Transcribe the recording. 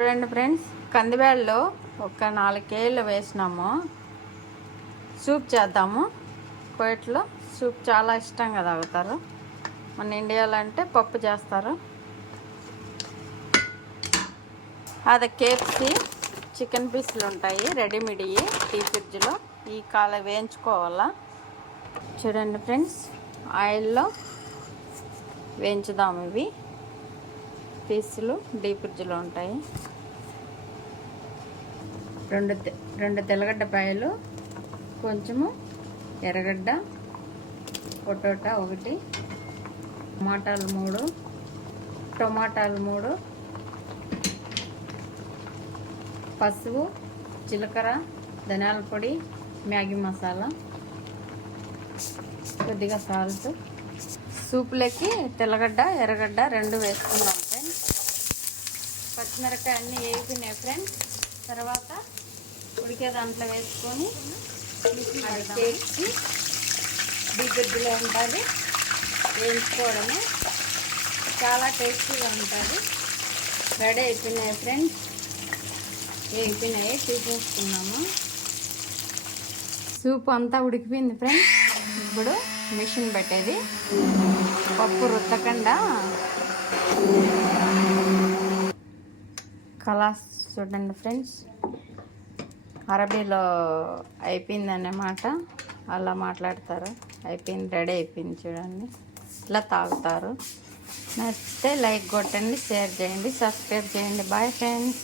చూడండి ఫ్రెండ్స్, కందిబ్యాళ్ళు ఒక 4 కేజీలు వేసినాము. సూప్ చేద్దాము. కోయట్లో సూప్ చాలా ఇష్టంగా తాగుతారు. మన ఇండియాలో అంటే పప్పు చేస్తారు. అది కేఎఫ్సి చికెన్ పీసులు ఉంటాయి రెడీమేడ్, టీ ఫ్రిడ్జ్లో. ఈ కాల వేయించుకోవాలా. చూడండి ఫ్రెండ్స్, ఆయిల్లో వేయించుదాము. ఇవి పీసులు డీ ఫ్రిడ్జ్లో ఉంటాయి. రెండు తెల్లగడ్డపాయలు, కొంచెము ఎర్రగడ్డ, పొటాటో 1, టమాటాలు 3, పసుపు, జీలకర్ర, ధనియాల పొడి, మ్యాగీ మసాలా, కొద్దిగా సాల్ట్. సూపులోకి తెల్లగడ్డ, ఎర్రగడ్డ 2 వేసుకున్నాం ఫ్రెండ్స్. పచ్చిమిరపకాయ అన్నీ వేగినాయి ఫ్రెండ్స్. తర్వాత ఉడికే దాంట్లో వేసుకొని చేసి బిగ్గుడ్డులో ఉంటుంది. వేయించుకోవడమే చాలా టేస్టీగా ఉంటుంది. రెడీ అయిపోయినాయి ఫ్రెండ్స్. వేగిపోయినాయి, తీసేసుకున్నాము. సూప్ అంతా ఉడికిపోయింది ఫ్రెండ్స్. ఇప్పుడు మిషన్ పెట్టేది. పప్పు రుద్దకుండా కలాస్. చూడండి ఫ్రెండ్స్, అరబీలో అయిపోయింది అన్నమాట. అలా మాట్లాడతారు. అయిపోయింది, రెడీ అయిపోయింది. చూడండి, ఇలా తాగుతారు. నచ్చితే లైక్ కొట్టండి, షేర్ చేయండి, సబ్స్క్రైబ్ చేయండి. Bye friends.